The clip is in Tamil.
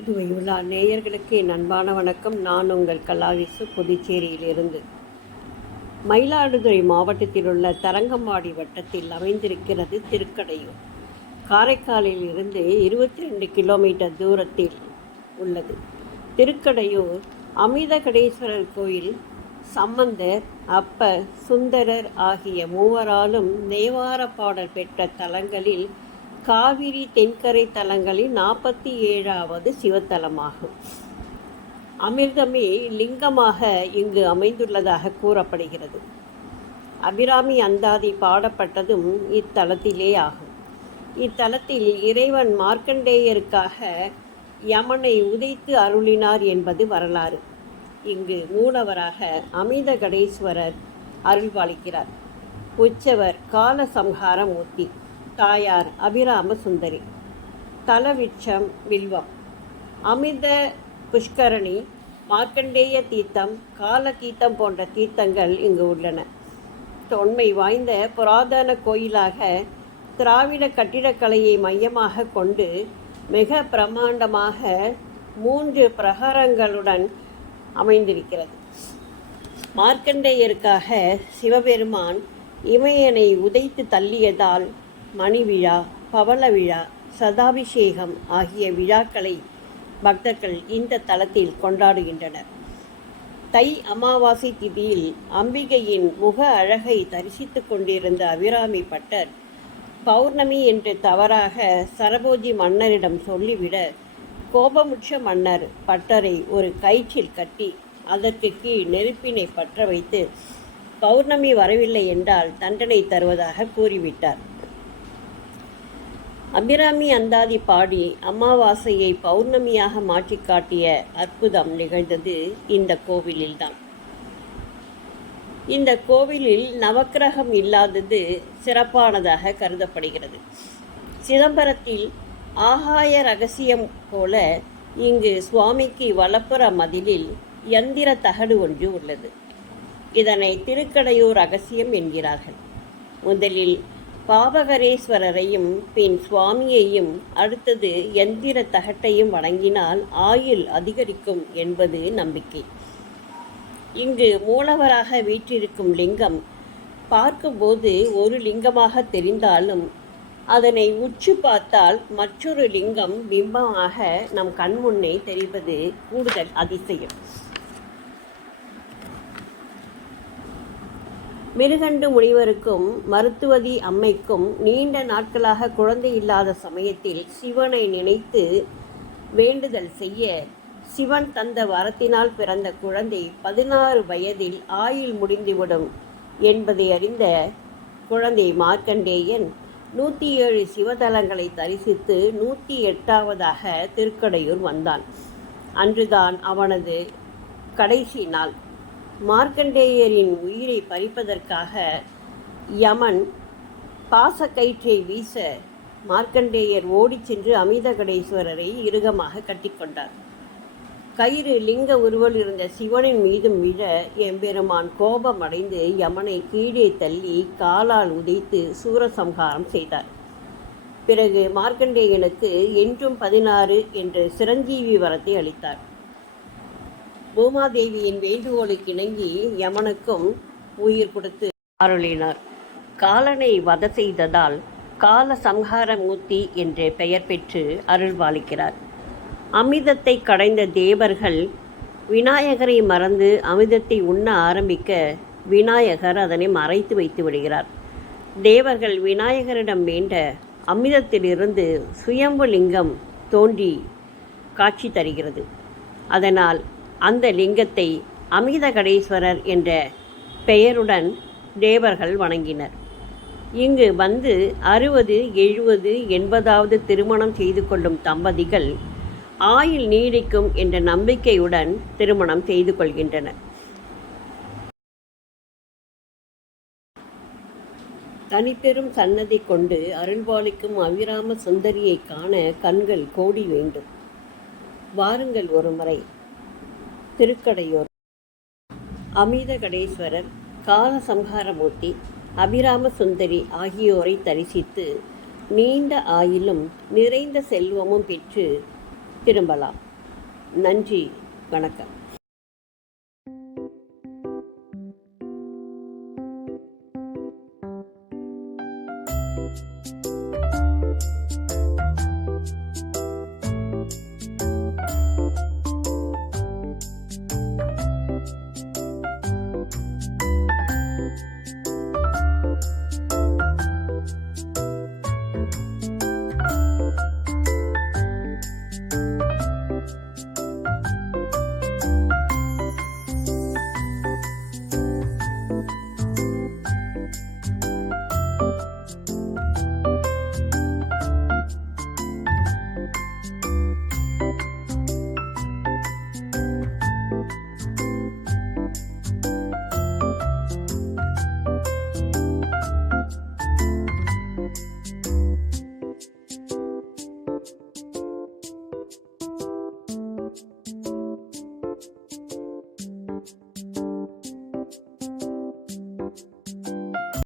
புதுவை உலா நேயர்களுக்கு என் அன்பான வணக்கம். நான் உங்கள் கலாவிசு, புதுச்சேரியிலிருந்து. மயிலாடுதுறை மாவட்டத்தில் உள்ள தரங்கம்பாடி வட்டத்தில் அமைந்திருக்கிறது திருக்கடையூர். காரைக்காலில் இருந்து 22 கிலோமீட்டர் தூரத்தில் உள்ளது. திருக்கடையூர் அமிர்தகடேஸ்வரர் கோயில் சம்பந்தர், அப்பர், சுந்தரர் ஆகிய மூவராலும் தேவார பாடல் பெற்ற தலங்களில் காவிரி தென்கரை தலங்களில் 47வது சிவத்தலமாகும். அமிர்தமே லிங்கமாக இங்கு அமைந்துள்ளதாக கூறப்படுகிறது. அபிராமி அந்தாதி பாடப்பட்டதும் இத்தலத்திலே ஆகும். இத்தலத்தில் இறைவன் மார்க்கண்டேயருக்காக யமனை உதைத்து அருளினார் என்பது வரலாறு. இங்கு மூலவராக அமிர்தகடேஸ்வரர் அருள்பாலிக்கிறார். உற்சவர் காலசம்ஹார மூர்த்தி, தாயார் அபிராம சுந்தரி. தலவிச்சம் வில்வம். அமிர்த புஷ்கரணி, மார்க்கண்டேய தீர்த்தம், கால தீர்த்தம் போன்ற தீர்த்தங்கள் இங்கு உள்ளன. தொன்மை வாய்ந்த புராதன கோயிலாக திராவிட கட்டிடக்கலையை மையமாக கொண்டு மிக பிரமாண்டமாக 3 பிரகாரங்களுடன் அமைந்திருக்கிறது. மார்க்கண்டேயருக்காக சிவபெருமான் இமயனை உதைத்து தள்ளியதால் மணி விழா, பவள விழா, சதாபிஷேகம் ஆகிய விழாக்களை பக்தர்கள் இந்த தலத்தில் கொண்டாடுகின்றனர். தை அமாவாசை திதியில் அம்பிகையின் முக அழகை தரிசித்து கொண்டிருந்த அபிராமி பட்டர் பௌர்ணமி என்று தவறாக சரபோஜி மன்னரிடம் சொல்லிவிட, கோபமுற்ற மன்னர் பட்டரை ஒரு கயிற்றில் கட்டி அதற்கு கீழ் நெருப்பினை பற்ற வைத்து பௌர்ணமி வரவில்லை என்றால் தண்டனை தருவதாக கூறிவிட்டார். அபிராமி அந்தாதி பாடி அமாவாசையை பௌர்ணமியாக மாற்றி காட்டிய அற்புதம் நிகழ்ந்தது இந்த கோவிலில்தான். இந்த கோவிலில் நவக்கிரகம் இல்லாதது சிறப்பானதாக கருதப்படுகிறது. சிதம்பரத்தில் ஆகாய ரகசியம் போல இங்கு சுவாமிக்கு வலப்புற மதிலில் யந்திர தகடு ஒன்று உள்ளது. இதனை திருக்கடையூர் ரகசியம் என்கிறார்கள். முதலில் பாவகரேஸ்வரரையும் பின் சுவாமியையும் அடுத்தது யந்திர தகட்டையும் வணங்கினால் ஆயுள் அதிகரிக்கும் என்பது நம்பிக்கை. இங்கு மூலவராக வீற்றிருக்கும் லிங்கம் பார்க்கும்போது ஒரு லிங்கமாக தெரிந்தாலும் அதனை உற்று பார்த்தால் மற்றொரு லிங்கம் பிம்பமாக நம் கண்முன்னே தெரிவது கூடுதல் அதிசயம். மிருகண்டு முனிவருக்கும் மருத்துவதி அம்மைக்கும் நீண்ட நாட்களாக குழந்தை இல்லாத சமயத்தில் சிவனை நினைத்து வேண்டுதல் செய்ய சிவன் தந்த வரத்தினால் பிறந்த குழந்தை 16 வயதில் ஆயுள் முடிந்துவிடும் என்பதை அறிந்த குழந்தை மார்க்கண்டேயன் 107 சிவதலங்களை தரிசித்து 108வதாக திருக்கடையூர் வந்தான். அன்றுதான் அவனது கடைசி நாள். மார்க்கண்டேயரின் உயிரை பறிப்பதற்காக யமன் பாசக்கயிற்றை வீச மார்க்கண்டேயர் ஓடிச் சென்று அமிர்தகடேஸ்வரரை இறுகமாக கட்டிக்கொண்டார். கயிறு லிங்க உருவல் இருந்த சிவனின் மீதும் விழ எம்பெருமான் கோபமடைந்து யமனை கீழே தள்ளி காலால் உதைத்து சூரசம்ஹாரம் செய்தார். பிறகு மார்க்கண்டேயனுக்கு என்றும் 16 என்று சிரஞ்சீவி வரத்தை அளித்தார். பூமாதேவியின் வேண்டுகோளுக்கு இணங்கி யமனுக்கும் உயிர் கொடுத்து அருளினார். காலனை வத செய்ததால் கால சம்ஹார மூர்த்தி என்று பெயர் பெற்று அருள்பாலிக்கிறார். அமிர்தத்தை கடைந்த தேவர்கள் விநாயகரை மறந்து அமிர்தத்தை உண்ண ஆரம்பிக்க விநாயகர் அதனை மறைத்து வைத்து விடுகிறார். தேவர்கள் விநாயகரிடம் வேண்ட அமிர்தத்திலிருந்து சுயம்பு லிங்கம் தோன்றி காட்சி தருகிறது. அதனால் அந்த லிங்கத்தை அமிர்தகடேஸ்வரர் என்ற பெயருடன் தேவர்கள் வணங்கினர். இங்கு வந்து 60, 70, 80வது திருமணம் செய்து கொள்ளும் தம்பதிகள் ஆயுள் நீடிக்கும் என்ற நம்பிக்கையுடன் திருமணம் செய்து கொள்கின்றனர். தனிப்பெரும் சன்னதி கொண்டு அருள்பாலிக்கும் அபிராம சுந்தரியை காண கண்கள் கோடி வேண்டும். வாருங்கள் ஒருமுறை. திருக்கடையூர் அமிர்தகடேஸ்வரர், காலசம்ஹாரமூர்த்தி, அபிராம சுந்தரி ஆகியோரை தரிசித்து நீண்ட ஆயுளும் நிறைந்த செல்வமும் பெற்று திரும்பலாம். நன்றி, வணக்கம்.